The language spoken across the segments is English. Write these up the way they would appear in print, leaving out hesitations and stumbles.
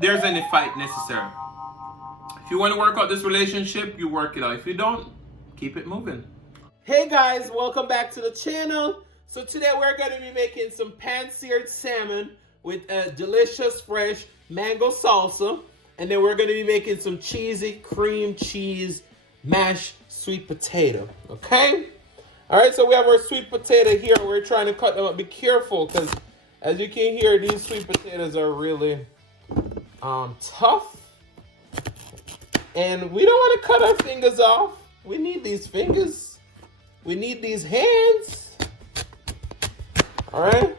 there's any fight necessary. If you want to work out this relationship, you work it out. If you don't, keep it moving. Hey guys, welcome back to the channel. So today we're going to be making some pan-seared salmon with a delicious fresh mango salsa. And then we're going to be making some cheesy cream cheese mashed sweet potato. Okay? Alright, so we have our sweet potato here. We're trying to cut them up. Be careful, because as you can hear, these sweet potatoes are really tough. And we don't want to cut our fingers off. We need these fingers. We need these hands. Alright?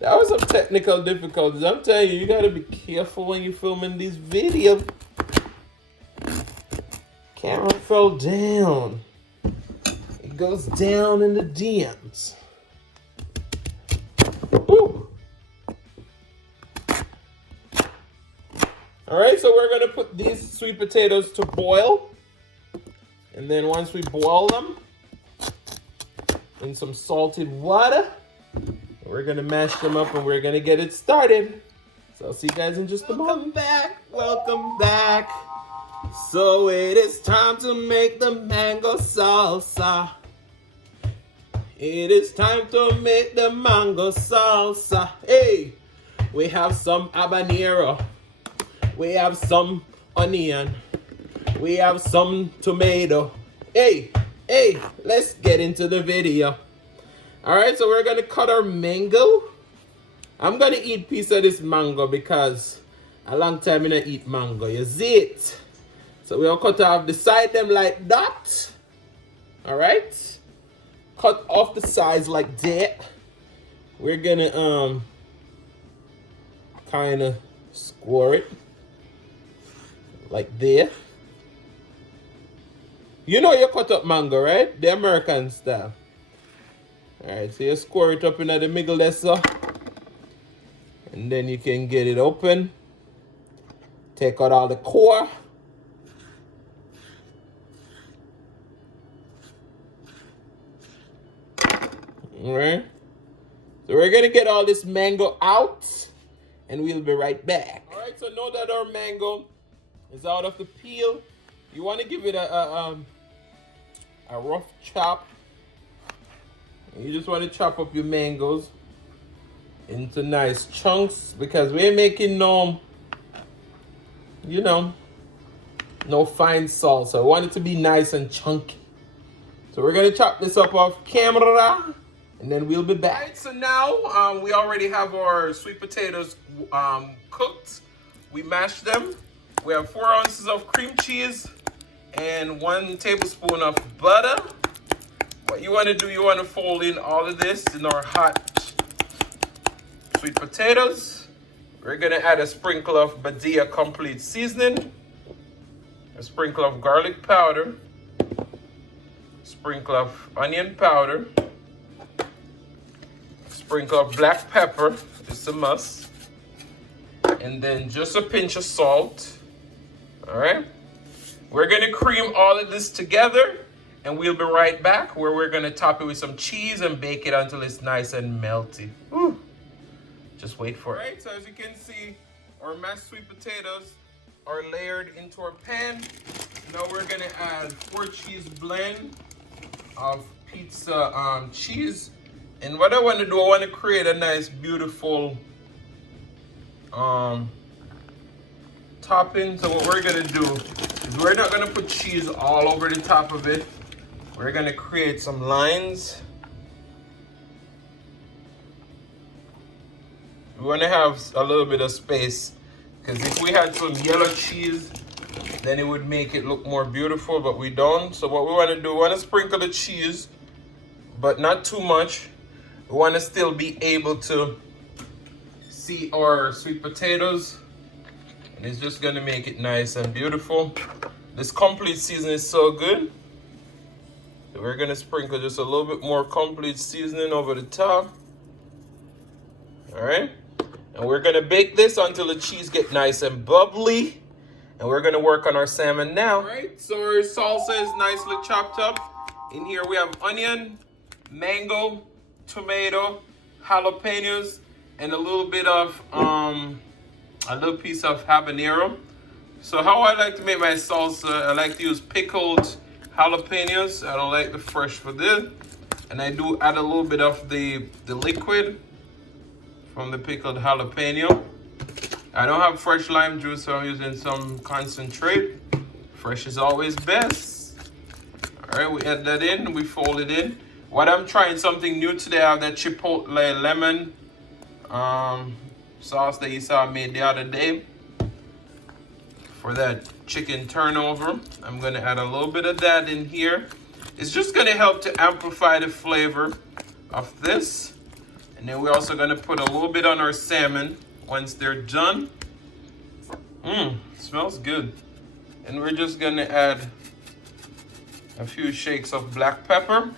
That was some technical difficulties. I'm telling you, you gotta be careful when you're filming these videos. Camera fell down. It goes down in the DMs. Woo. Alright, so we're gonna put these sweet potatoes to boil. And then once we boil them in some salted water, we're gonna mash them up and we're gonna get it started. So I'll see you guys in just a moment. Welcome back. So it is time to make the mango salsa. It is time to make the mango salsa. Hey, we have some habanero. We have some onion. We have some tomato. Hey, let's get into the video. All right, so we're gonna cut our mango. I'm gonna eat a piece of this mango because a long time I don't eat mango. You see it? So we'll cut off the side them like that. All right, cut off the sides like that. We're gonna kind of score it like there. You know you cut up mango, right? The American style. Alright, so you score it up in the middle there, so. And then you can get it open. Take out all the core. Alright. So we're gonna get all this mango out. And we'll be right back. Alright, so now that our mango is out of the peel, you want to give it a rough chop. You just want to chop up your mangoes into nice chunks because we're making no fine salsa. We want it to be nice and chunky. So we're going to chop this up off camera and then we'll be back. Right, so now we already have our sweet potatoes cooked. We mashed them. We have 4 ounces of cream cheese and 1 tablespoon of butter. What you want to do, you want to fold in all of this in our hot sweet potatoes. We're going to add a sprinkle of Badia complete seasoning, a sprinkle of garlic powder, a sprinkle of onion powder, a sprinkle of black pepper, it's a must, and then just a pinch of salt. All right. We're going to cream all of this together. And we'll be right back where we're gonna top it with some cheese and bake it until it's nice and melty. Woo. Just wait for it. All right, so as you can see, our mashed sweet potatoes are layered into our pan. Now we're gonna add 4 cheese blend of pizza cheese. And what I wanna do, I wanna create a nice, beautiful topping. So what we're gonna do is we're not gonna put cheese all over the top of it. We're gonna create some lines. We wanna have a little bit of space because if we had some yellow cheese, then it would make it look more beautiful, but we don't. So what we wanna do, we wanna sprinkle the cheese, but not too much. We wanna still be able to see our sweet potatoes. And it's just gonna make it nice and beautiful. This complete seasoning is so good. So we're gonna sprinkle just a little bit more complete seasoning over the top. All right. And we're gonna bake this until the cheese get nice and bubbly. And we're gonna work on our salmon now. All right, so our salsa is nicely chopped up. In here we have onion, mango, tomato, jalapenos and a little bit of a little piece of habanero. So how I like to make my salsa, I like to use pickled jalapenos. I don't like the fresh for this. And I do add a little bit of the liquid from the pickled jalapeno. I don't have fresh lime juice, so I'm using some concentrate. Fresh is always best. All right, we add that in, we fold it in. What I'm trying something new today, I have that chipotle lemon sauce that you saw I made the other day for that chicken turnover. I'm gonna add a little bit of that in here. It's just gonna help to amplify the flavor of this. And then we're also gonna put a little bit on our salmon once they're done. Smells good. And we're just gonna add a few shakes of black pepper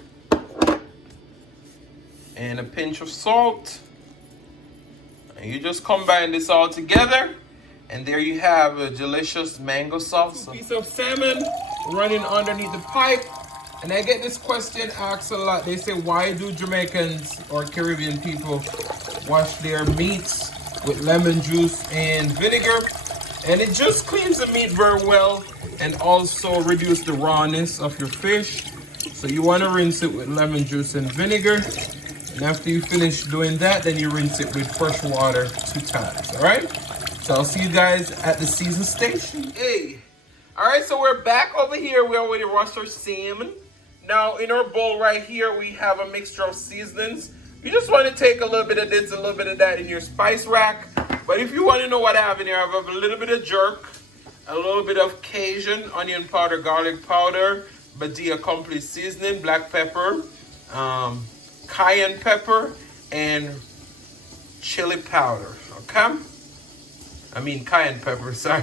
and a pinch of salt. And you just combine this all together, and there you have a delicious mango salsa. Piece of salmon running underneath the pipe. And I get this question asked a lot. They say, why do Jamaicans or Caribbean people wash their meats with lemon juice and vinegar? And it just cleans the meat very well and also reduce the rawness of your fish. So you want to rinse it with lemon juice and vinegar. And after you finish doing that, then you rinse it with fresh water 2 times, all right? So I'll see you guys at the season station. Hey, all right, so we're back over here. We already washed our salmon. Now in our bowl right here, we have a mixture of seasonings. You just want to take a little bit of this, a little bit of that in your spice rack. But if you want to know what I have in here, I have a little bit of jerk, a little bit of Cajun, onion powder, garlic powder, Badia complete seasoning, black pepper, cayenne pepper, and chili powder, okay? I mean cayenne pepper, sorry.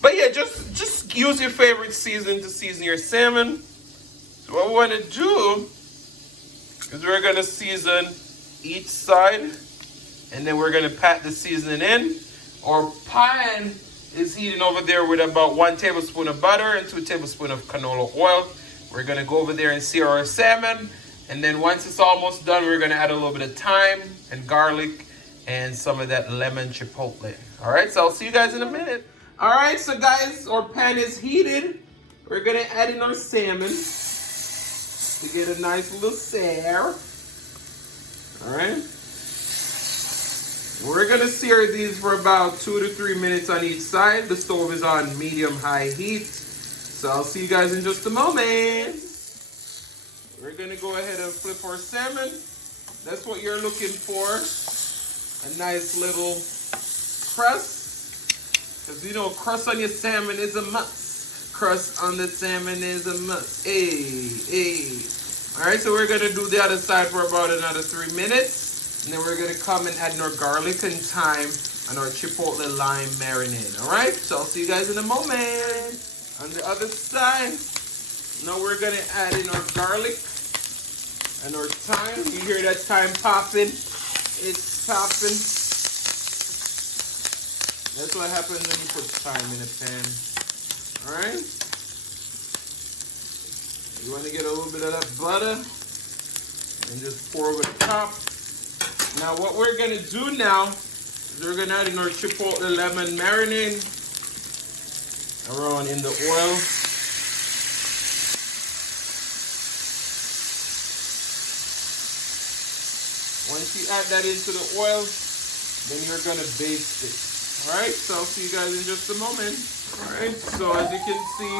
But yeah, just use your favorite seasoning to season your salmon. So what we want to do is we're going to season each side, and then we're going to pat the seasoning in. Our pan is heating over there with about 1 tablespoon of butter and 2 tablespoons of canola oil. We're going to go over there and sear our salmon. And then once it's almost done, we're going to add a little bit of thyme and garlic and some of that lemon chipotle. All right, so I'll see you guys in a minute. All right, so guys, our pan is heated. We're going to add in our salmon to get a nice little sear. All right. We're going to sear these for about 2 to 3 minutes on each side. The stove is on medium-high heat. So I'll see you guys in just a moment. We're going to go ahead and flip our salmon. That's what you're looking for. A nice little crust. Because you know, crust on your salmon is a must. Crust on the salmon is a must. Hey. Alright, so we're going to do the other side for about another 3 minutes. And then we're going to come and add our garlic and thyme and our chipotle lime marinade. Alright, so I'll see you guys in a moment. On the other side, now we're going to add in our garlic and our thyme. You hear that thyme popping? It's popping. That's what happens when you put thyme in a pan. Alright? You want to get a little bit of that butter and just pour over the top. Now what we're going to do now is we're going to add in our chipotle lemon marinade around in the oil. Once you add that into the oil, then you're going to baste it. Alright, so I'll see you guys in just a moment. Alright, so as you can see,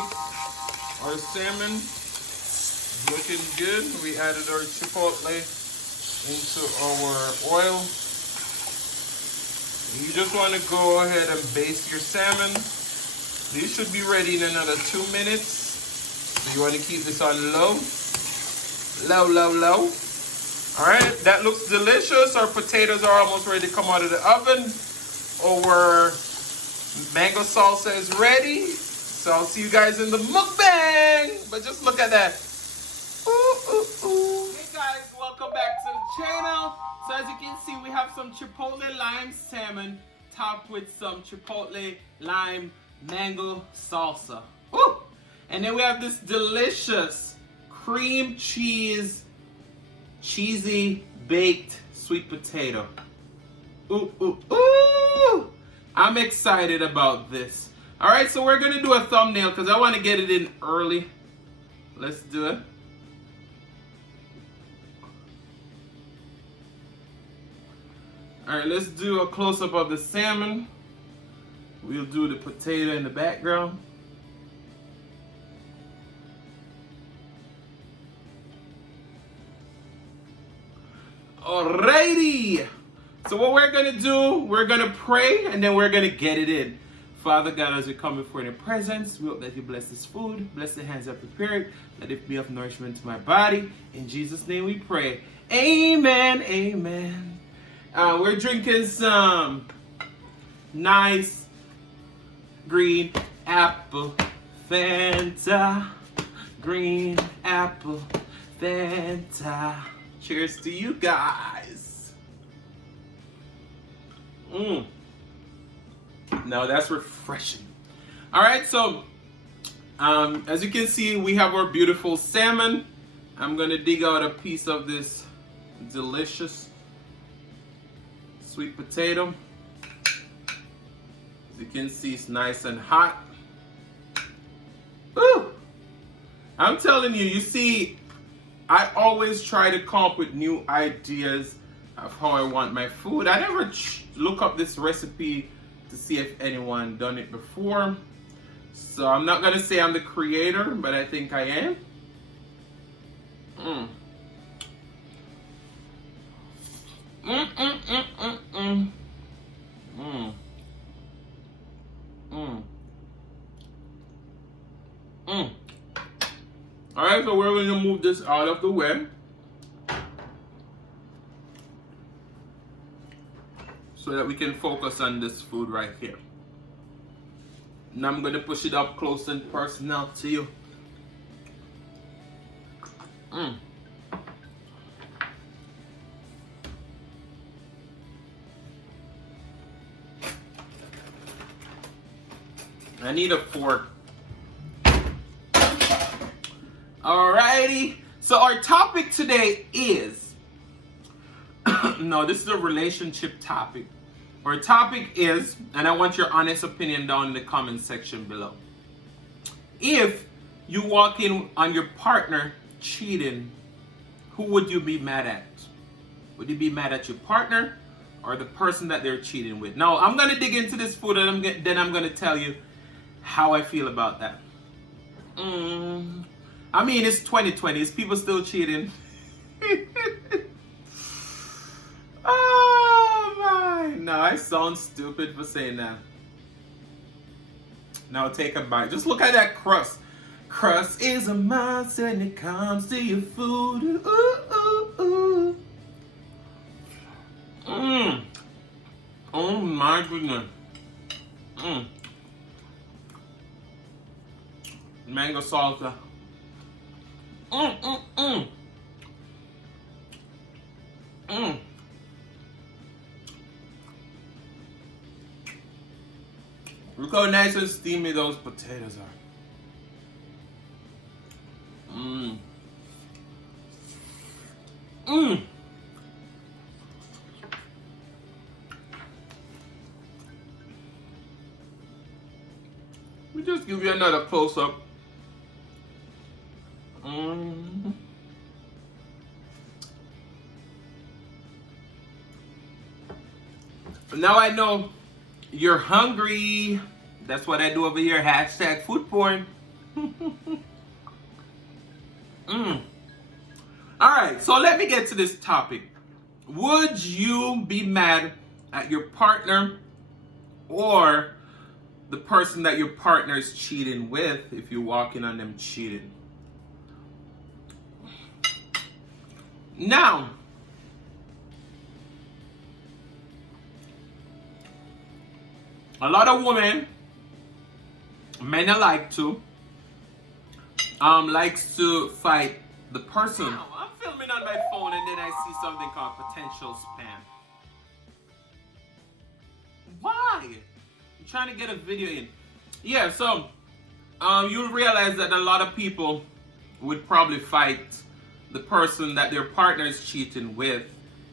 our salmon is looking good. We added our chipotle into our oil. You just want to go ahead and baste your salmon. These should be ready in another 2 minutes. So you want to keep this on low. Low. Alright, that looks delicious. Our potatoes are almost ready to come out of the oven. Our mango salsa is ready. So I'll see you guys in the mukbang. But just look at that. Ooh. Hey guys, welcome back to the channel. So as you can see, we have some chipotle lime salmon topped with some chipotle lime mango salsa. Woo! And then we have this delicious cream cheese, cheesy baked sweet sweet potato. Ooh, ooh, ooh! I'm excited about this. All right, so we're gonna do a thumbnail because I want to get it in early. Let's do it. All right, let's do a close-up of the salmon. We'll do the potato in the background. Alrighty. So what we're gonna do, we're gonna pray and then we're gonna get it in. Father God, as we come before your presence, we hope that you bless this food, bless the hands that prepare it, let it be of nourishment to my body. In Jesus' name we pray. Amen, amen. We're drinking some nice green apple Fanta. Green apple Fanta. Cheers to you guys. Now that's refreshing. All right, so as you can see, we have our beautiful salmon. I'm gonna dig out a piece of this delicious sweet potato. As you can see, it's nice and hot. Woo! I'm telling you, you see, I always try to come up with new ideas of how I want my food. I never look up this recipe to see if anyone done it before. So I'm not gonna say I'm the creator, but I think I am. All right, so we're going to move this out of the way so that we can focus on this food right here. Now I'm going to push it up close and personal to you. I need a fork. Alrighty, so our topic today is, no, this is a relationship topic. Our topic is, and I want your honest opinion down in the comment section below. If you walk in on your partner cheating, who would you be mad at? Would you be mad at your partner or the person that they're cheating with? Now, I'm going to dig into this food and then I'm going to tell you how I feel about that. I mean, it's 2020. Is people still cheating? Oh my! No, I sound stupid for saying that. Now take a bite. Just look at that crust. Crust is a monster when it comes to your food. Ooh, ooh, ooh. Oh my goodness. Mango salsa. Look how nice and steamy those potatoes are. Let me just give you another close-up. Now I know you're hungry. That's what I do over here. Hashtag food porn. Alright, so let me get to this topic. Would you be mad at your partner or the person that your partner is cheating with if you're walking on them cheating? Now, a lot of women, men alike too, likes to fight the person. Wow, I'm filming on my phone and then I see something called potential spam. Why? I'm trying to get a video in. Yeah, so you'll realize that a lot of people would probably fight the person that their partner is cheating with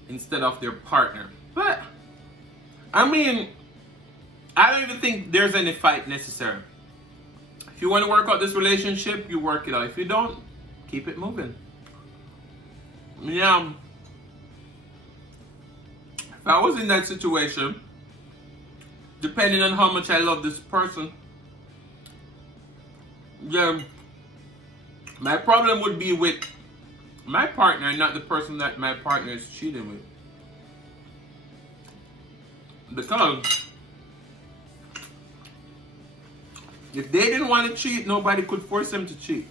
instead of their partner. But I mean, I don't even think there's any fight necessary. If you want to work out this relationship, you work it out. If you don't, keep it moving. Yeah. If I was in that situation, depending on how much I love this person, yeah, my problem would be with my partner, not the person that my partner is cheating with. Because if they didn't want to cheat, nobody could force them to cheat.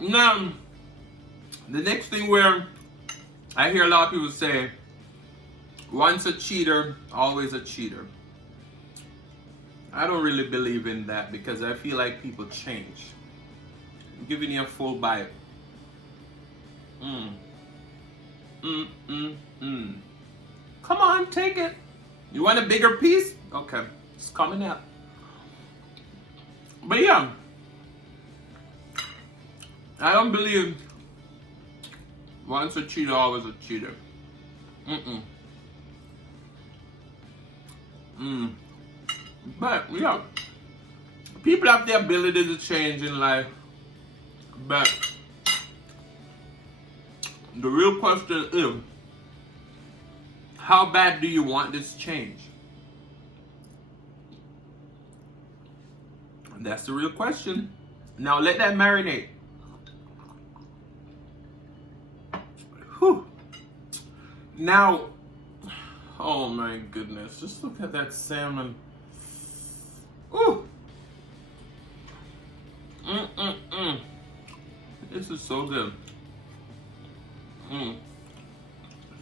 Now, the next thing where I hear a lot of people say, once a cheater, always a cheater. I don't really believe in that because I feel like people change. I'm giving you a full bite. Come on, take it. You want a bigger piece? Okay, it's coming up. But yeah, I don't believe once a cheater, always a cheater. But yeah, people have the ability to change in life. But the real question is, how bad do you want this change? That's the real question. Now let that marinate. Whew. Now, oh my goodness, just look at that salmon. Ooh. This is so good.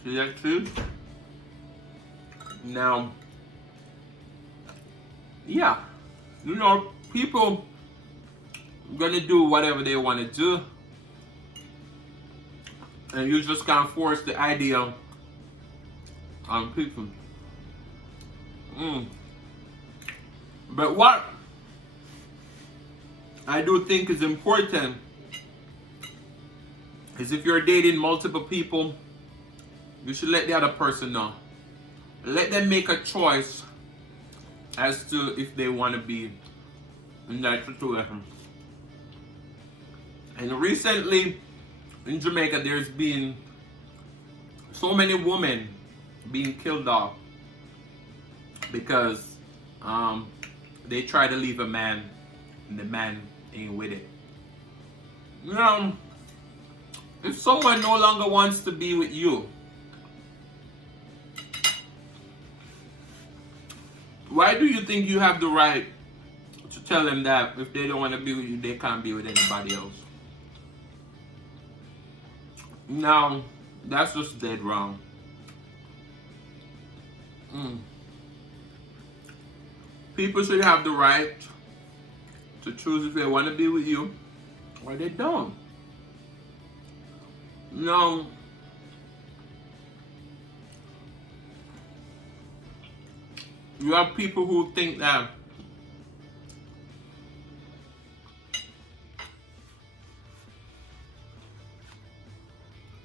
See that too? Now, yeah, you know, people gonna do whatever they want to do, and you just can't force the idea on people. But what I do think is important is if you're dating multiple people, you should let the other person know. Let them make a choice as to if they want to be in that situation. And recently in Jamaica, there's been so many women being killed off because they try to leave a man and the man ain't with it. You know, if someone no longer wants to be with you, why do you think you have the right to tell them that if they don't want to be with you, they can't be with anybody else? No, that's just dead wrong. People should have the right to choose if they want to be with you or they don't. No. You have people who think that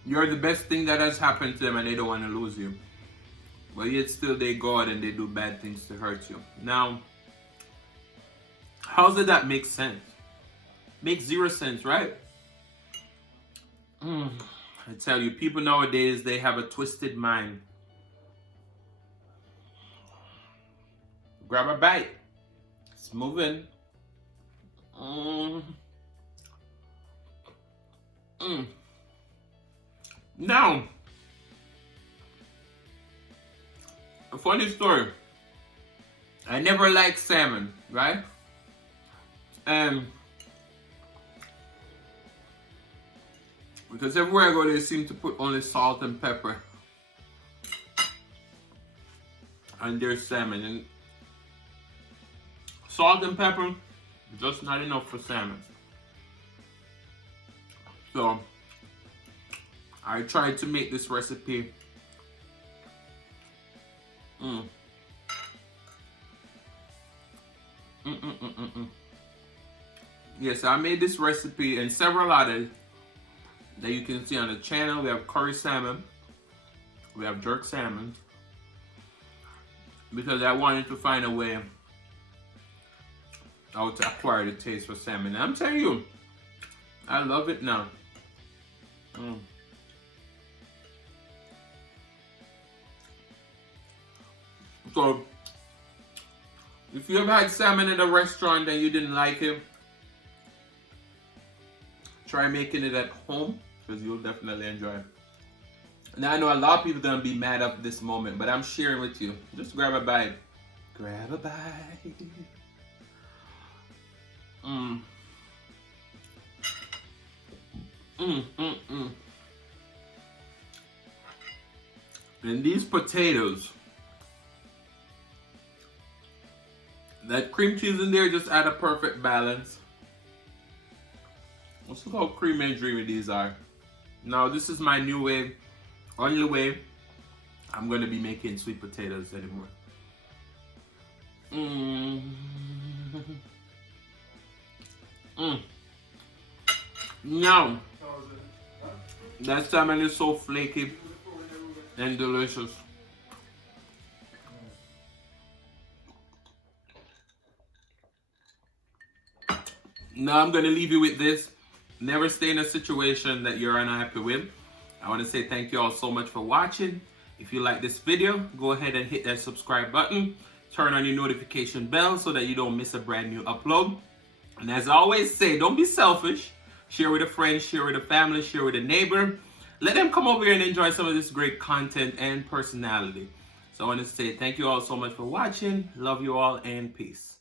you're the best thing that has happened to them and they don't want to lose you. But yet still they go out and they do bad things to hurt you. Now, how does that make sense? Makes zero sense, right? I tell you, people nowadays, they have a twisted mind. Grab a bite. It's moving. Now, a funny story. I never liked salmon, right? And because everywhere I go, they seem to put only salt and pepper on their salmon. And salt and pepper, just not enough for salmon. So, I tried to make this recipe. Yes, I made this recipe and several others that you can see on the channel. We have curry salmon. We have jerk salmon. Because I wanted to find a way how to acquire the taste for salmon. And I'm telling you, I love it now. So, if you ever had salmon in a restaurant and you didn't like it, try making it at home, because you'll definitely enjoy it. Now, I know a lot of people are going to be mad at this moment, but I'm sharing with you. Just grab a bite. Grab a bite. And these potatoes, that cream cheese in there just add a perfect balance. Let's look how creamy and dreamy these are. Now, this is my new way, only way I'm going to be making sweet potatoes anymore. Now, that salmon is so flaky and delicious. Now I'm going to leave you with this. Never stay in a situation that you're unhappy with. I want to say thank you all so much for watching. If you like this video, go ahead and hit that subscribe button. Turn on your notification bell so that you don't miss a brand new upload. And as I always say, don't be selfish. Share with a friend, share with a family, share with a neighbor. Let them come over here and enjoy some of this great content and personality. So I want to say thank you all so much for watching. Love you all and peace.